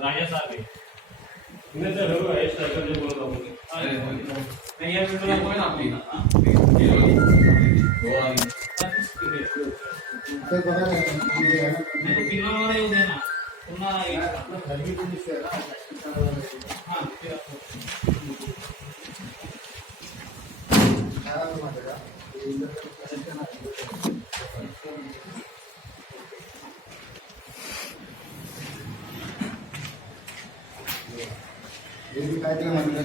राजा साहब है इन्हें तो लोग है सर्कल जो बोल रहा हूँ नहीं यार मैं कोई ना अपनी दो आ गए तो बता रहे हैं मैं तो किलो वाला ही देना तुम्हारा ये अपना घर भी तो निश्चय है ना हाँ फिर आपको क्या मारेगा ये इधर का ना ये भी काय ते म्हणतात